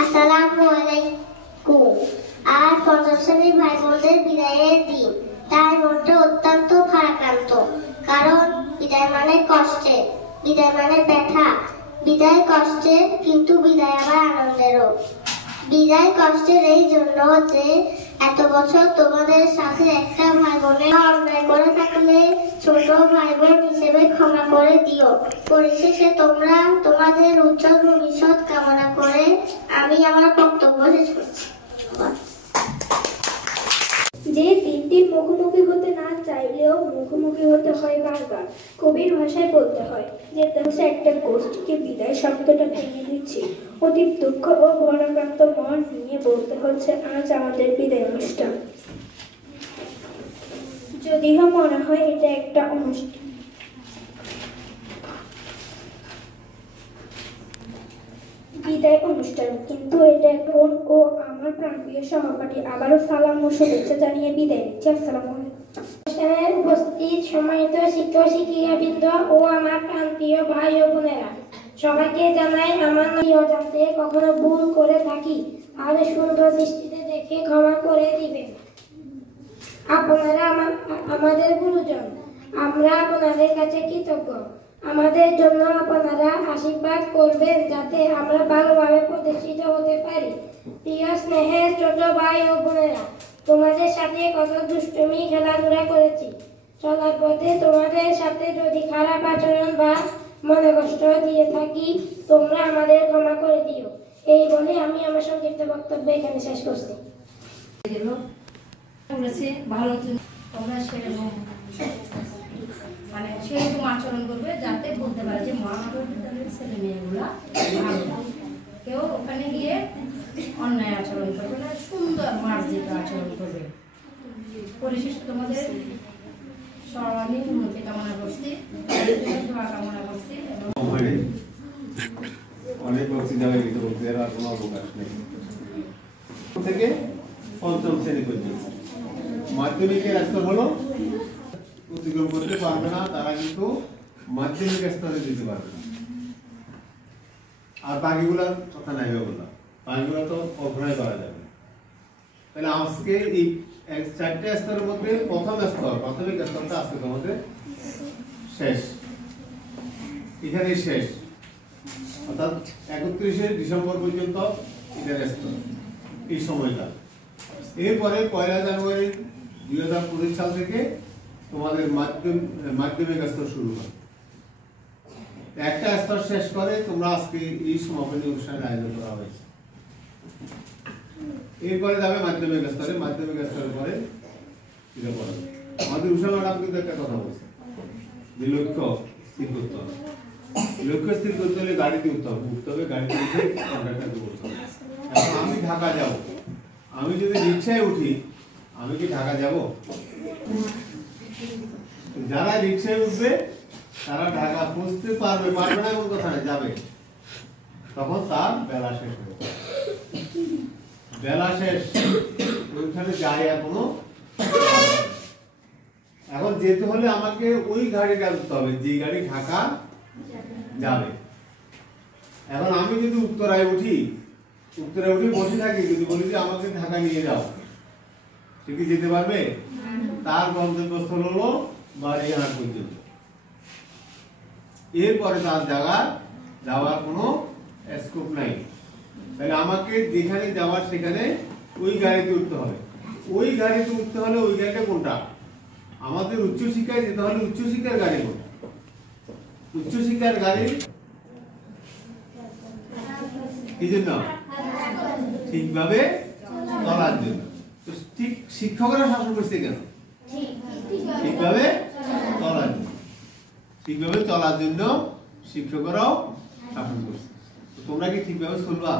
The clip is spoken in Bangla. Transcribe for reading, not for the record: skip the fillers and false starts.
আসসালামু আলাইকুম। আজ পঞ্চম শ্রেণীর ভাই বোনদের বিদায়ের দিন, তাই মনটা অত্যন্ত ভারাক্রান্ত। কারণ বিদায় মানে কষ্টের, বিদায় মানে ব্যথা। বিদায় কষ্টের, কিন্তু বিদায় আবার আনন্দেরও। বিদায় কষ্টের এই জন্য যে এত বছর তোমাদের সাথে একটা ভাই বোনের অন্যায় করে থাকলে ছোট ভাই বোন হিসেবে ক্ষমা করে দিও। পরিশেষে তোমরা তোমাদের উজ্জ্বল ভবিষ্যৎ কামনা করে আমি আমার বক্তব্য শেষ করছি। যে তিনটির মুখোমুখি হতে না চাইলেও মুখোমুখি হতে হয় বারবার। কবির ভাষায় বলতে হয় যে হচ্ছে একটা গোষ্ঠীকে বিদায় শব্দটা ভেঙে দিচ্ছি। অতীব দুঃখ ও ভারাক্রান্ত মন নিয়ে বলতে হচ্ছে আজ আমাদের বিদায় অনুষ্ঠান। যদিও মনে হয় এটা একটা অনুষ্ঠান, বিদায় অনুষ্ঠান, কিন্তু এটা বোন ও আমার প্রাণপ্রিয় সহপাঠী আবারও সালাম ও শুভেচ্ছা জানিয়ে বিদায় নিচ্ছি। আসসালামু আলাইকুম। অনুষ্ঠানে উপস্থিত সম্মানিত শিক্ষক শিক্ষিকাবৃন্দ ও আমার প্রাণপ্রিয় ভাই ও বোনেরা, সবাইকে জানাই আমার অজান্তে কখনো ভুল করে থাকি তাহলে সুন্দর দৃষ্টিতে দেখে ক্ষমা করে দিবেন। আপনারা আমাদের গুরুজন, আমরা আপনাদের কাছে কৃতজ্ঞ। আমাদের জন্য আপনারা আশীর্বাদ করবেন যাতে আমরা ভালোভাবে প্রতিষ্ঠিত হতে পারি। প্রিয় স্নেহের ছোট ভাই ও বোনেরা, তোমাদের সাথে কত দুষ্টুমি খেলাধুলা করেছি। চলার পথে তোমাদের সাথে যদি খারাপ আচরণ বা মনে কষ্ট দিয়ে থাকি তোমরা আমাদের ক্ষমা করে দিও। এই বলে আমি আমার সংক্ষিপ্ত বক্তব্য এখানে শেষ করছি। মানে সেরকম আচরণ করবে যাতে বলতে পারে যে মহানগর বিদ্যালয়ের ছেলে মেয়েগুলা ভালো, কেউ ওখানে গিয়ে অন্যায় আচরণ করবে না, সুন্দর মার্জিত আচরণ করবে। পরিশেষে তোমাদের সর্বাঙ্গীন উন্নতি কামনা করছি, দোয়া কামনা করছি। অনেক বক্তৃতা হয়ে গেছে, বক্তৃতার আর কোনো অবকাশ নেই। থেকে পঞ্চম শ্রেণী পর্যন্ত মাধ্যমিকের স্তর হলো অতিক্রম করতে পারবে না, তারা কিন্তু মাধ্যমিক স্তরে দিতে পারবে না। আর বাকিগুলার কথা নাই বললাম, বাকিগুলো তো অগ্রয় করা যাবে। তাহলে আজকে এই 4টে স্তরের মধ্যে প্রথম স্তর প্রাথমিক স্তরটা আজকে তোমাদের শেষ, এখানে শেষ, অর্থাৎ 31শে ডিসেম্বর পর্যন্ত এটার স্তর এই সময়টা। এরপরে 1 জানুয়ারি 2025 সাল থেকে তোমাদের মাধ্যমিক স্তর শুরু হয়। একটা স্তর শেষ করে তোমরা আজকে এই সমাপনী অনুষ্ঠানের আয়োজন করা হয়েছে। এরপরে যাবে মাধ্যমিক স্তরে, মাধ্যমিক স্তরের পরে এটা পড়াবে। আমাদের উষা ম্যাডাম কিন্তু একটা কথা বলছে যে লক্ষ্য স্থির করতে হবে। লক্ষ্য স্থির করতে হলে গাড়িতে উঠতে হবে, গাড়িতে উঠে কন্ট্রাক্টরকে করতে হবে। এখন আমি ঢাকা যাব, আমি যদি রিক্সায় উঠি আমি কি ঢাকা যাব? যারা রিক্সায় উঠবে তারা ঢাকা পৌঁছতে পারবে না এমন কথা না, যাবে। তখন তার বেলা শেষ হয়ে যাবে, বেলা শেষ, ওইখানে যাই এখনো। এখন যেতে হলে আমাকে ওই গাড়িটা উঠতে হবে যে গাড়ি ঢাকা যাবে। এখন আমি যদি উত্তরায় উঠি বসে থাকি, যদি বলি যে আমাকে ঢাকা নিয়ে যাও, সে কি যেতে পারবে? তার গন্তব্যস্থল হলো বাড়িহাট পর্যন্ত। এরপরে তার যাওয়ার কোনো স্কোপ নাই। তাহলে আমাকে যেখানে যাওয়ার সেখানে ওই গাড়িতে উঠতে হবে। ওই গাড়িতে উঠতে হলে ওই গাড়িটা কোনটা? আমাদের উচ্চশিক্ষায় যেতে হলে উচ্চশিক্ষার গাড়ি কোনটা? উচ্চশিক্ষার গাড়ি কি জন্য? ঠিকভাবে চলার জন্য। তো ঠিক শিক্ষকরা শাসন করছে কেন? ঠিকভাবে চলার জন্য। ঠিকভাবে চলার জন্য শিক্ষকরাও শাসন করছে। তোমরা কি ঠিকভাবে চলবা?